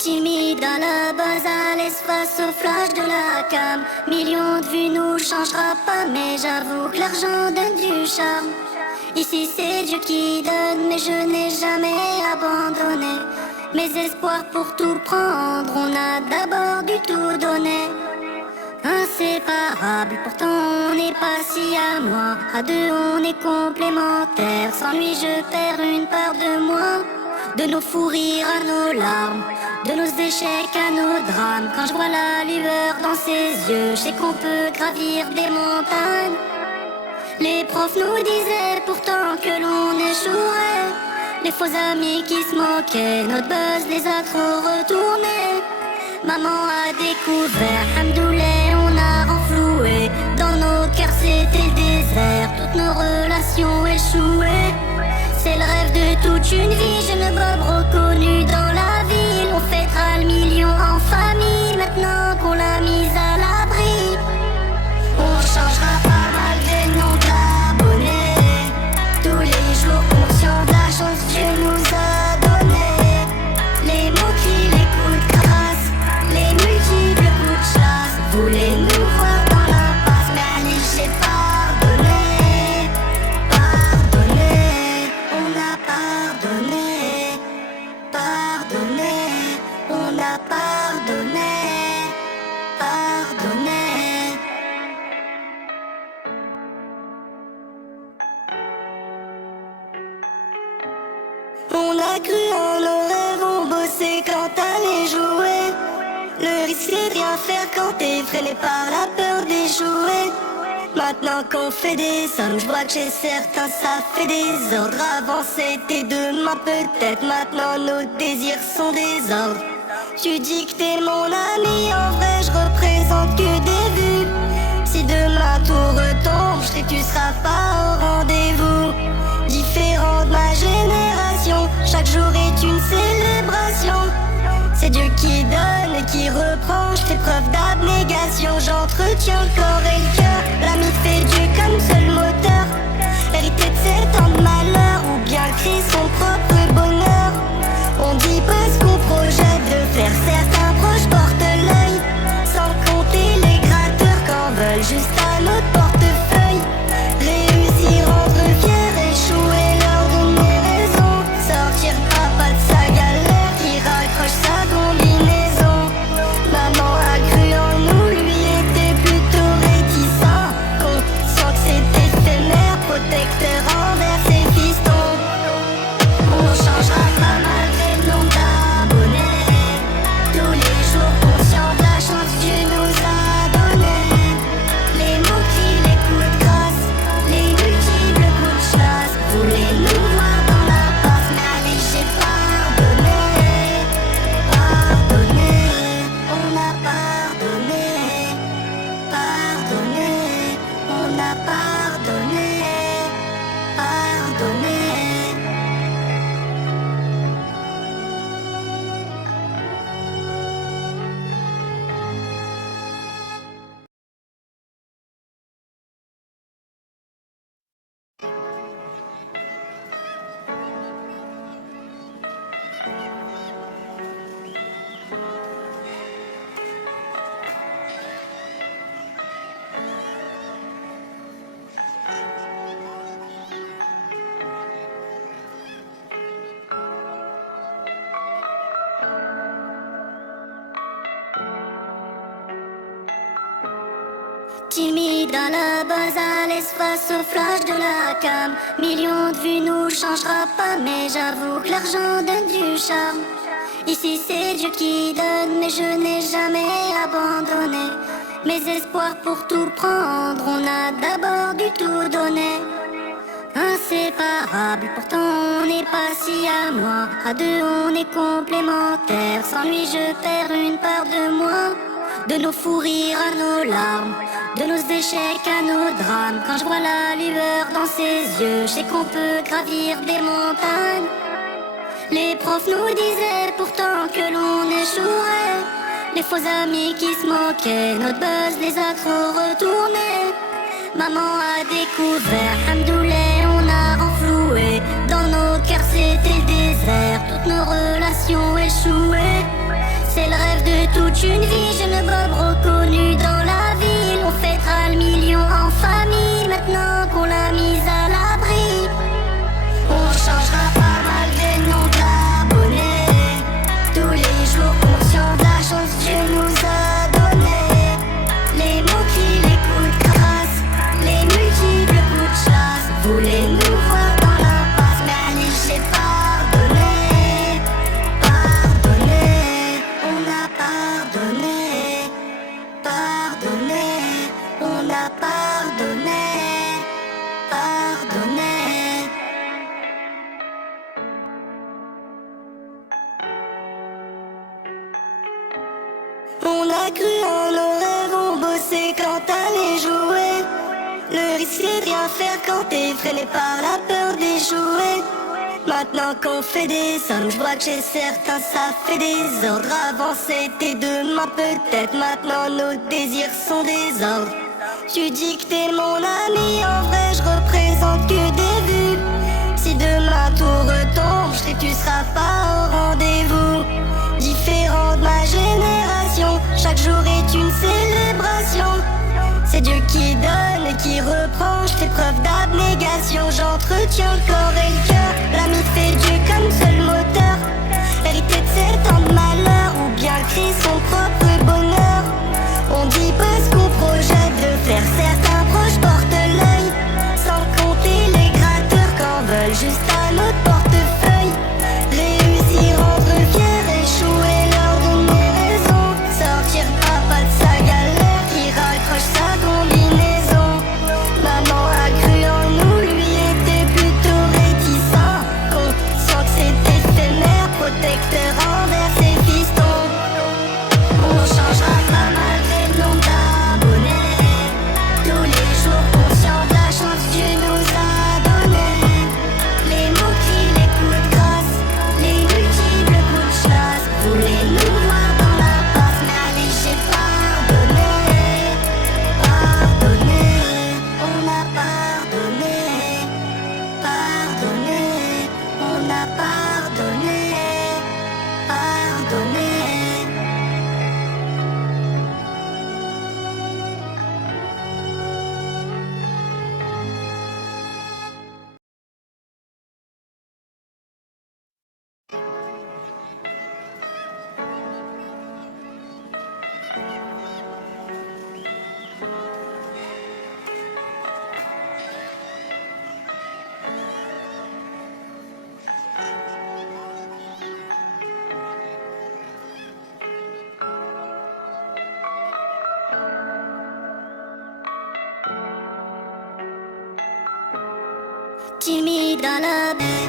Timide à la base, à l'espace au flash de la cam. Millions de vues nous changera pas, mais j'avoue que l'argent donne du charme. Ici c'est Dieu qui donne, mais je n'ai jamais abandonné mes espoirs pour tout prendre. On a d'abord du tout donné. Inséparable, pourtant on n'est pas si à moi. À deux on est complémentaires. Sans lui je perds une part de moi. De nos fous rires à nos larmes, de nos échecs à nos drames. Quand je vois la lueur dans ses yeux, je sais qu'on peut gravir des montagnes. Les profs nous disaient pourtant que l'on échouerait. Les faux amis qui se moquaient, notre buzz les a trop retournés. Maman a découvert, Hamdoullah, on a renfloué. Dans nos cœurs c'était le désert, toutes nos relations échouées. C'est le rêve de toute une vie, je me bob reconnu dans la ville. On fêtera le million en famille, maintenant qu'on l'a mise à l'abri. On changera pas malgré le nom d'abonnés. Tous les jours conscients de la chance que Dieu nous a donné. Les moqueries, les coups de grâce, les multiples coups de chasse. Voulez nous voir dans l'impasse, mais allez, j'ai pardonné. Pardonné, on a pardonné. Pardonné, on a pardonné. Pardonné. On a cru en nos rêves, on bossait quand t'allais jouer. Le risque c'est de rien faire quand t'es freiné par la peur d'échouer. Maintenant qu'on fait des sommes, je vois que chez certains ça fait des ordres. Avant c'était demain peut-être, maintenant nos désirs sont des ordres. Tu dis que t'es mon ami, en vrai je représente que des vues. Si demain tout retombe, je sais que tu seras pas au rendez-vous. Différent de ma génération, chaque jour est une célébration. C'est Dieu qui donne et qui reprend, je fais preuve d'abnégation. J'entretiens le corps et le cœur, l'ami fait Dieu comme seul moteur. Hérité de 7 ans de malheur, ou bien créer son propre bonheur. On dit pas ce qu'on projette de faire, certains proches portent l'œil. Sans compter les gratteurs qu'en veulent juste à notre portefeuille. Réussir, rendre fier, échouer, leur donner raison. Sortir papa de sa galère, qui raccroche sa combinaison. Maman a cru en nous, lui était plutôt réticent. Conscient que c'est éphémère, protecteur envers ses fistons. On changera pas malgré le nombre d'abonnés. Tous les jours conscients de la chance que Dieu nous a donné. Les moqueries, les coups de grâce, les multiples coups de chasse. Voulez nous voir dans la passe, mais allez, j'ai pardonné. Pardonné, on a pardonné. Pardonné, on a pardonné. Pardonné. Timide à la base, à l'espace au flash de la cam. Millions de vues nous changera pas, mais j'avoue que l'argent donne du charme. Ici c'est Dieu qui donne, mais je n'ai jamais abandonné mes espoirs pour tout prendre. On a d'abord du tout donné. Inséparable, pourtant on n'est pas si à moi. À deux on est complémentaires. Sans lui je perds une part de moi. De nos fous rires à nos larmes, de nos échecs à nos drames. Quand je vois la lueur dans ses yeux, je sais qu'on peut gravir des montagnes. Les profs nous disaient pourtant que l'on échouerait. Les faux amis qui se moquaient, notre buzz les a trop retournés. Maman a découvert, Hamdoullah, on a renfloué. Dans nos cœurs c'était le désert, toutes nos relations échouées. C'est le rêve de toute une vie, jeune Bob reconnu dans la ville. On fêtera le million en famille, maintenant qu'on l'a mise à l'abri. On changera pas mal de nom d'abonnés. Tous les jours conscients de la chance que Dieu nous a donné. Les moqueries, les coups de grâce, les multiples coups de chasse. Voulez nous voir dans l'impasse, mais allez, j'ai pardonné. Pardonné, on a pardonné. Pardonné, on a pardonné. Pardonné. On a cru en nos rêves, on bossait quand t'allais jouer. Le risque c'est de rien faire quand t'es freiné par la peur d'échouer. Maintenant qu'on fait des sommes, je vois que chez certains ça fait des ordres. Avant c'était demain peut-être, maintenant nos désirs sont des ordres. Tu dis que t'es mon ami, en vrai je représente que des vues. Si demain tout retombe, tu seras pas au rendez-vous. Différent de ma génération, chaque jour est une célébration. C'est Dieu qui donne et qui reprend, je fais preuve d'abnégation. J'entretiens le corps et le cœur, l'ami fait Dieu comme seul moteur. Hérité de 7 ans de malheur, ou bien créer son propre bonheur. On dit pas ce qu'on projette de faire, certains proches portent l'œil. Sans compter les gratteurs qu'en veulent juste à notre portefeuille. Réussir, rendre fier, échouer, leur donner raison. Sortir papa de sa galère, qui raccroche sa combinaison. Maman a cru en nous, lui était plutôt réticent. Conscient que c'était éphémère, protecteur envers ses fistons. On changera pas mal les noms d'abonnés. Tous les jours conscients de la chance que Dieu nous a donné. Les moqueries, les coups de grâce, les multiples coups de chasse. Voulez nous voir dans la passe, mais allez, j'ai pardonné. Pardonné, on a pardonné. Pardonné, on a pardonné. Pardonné. Timide à la baie,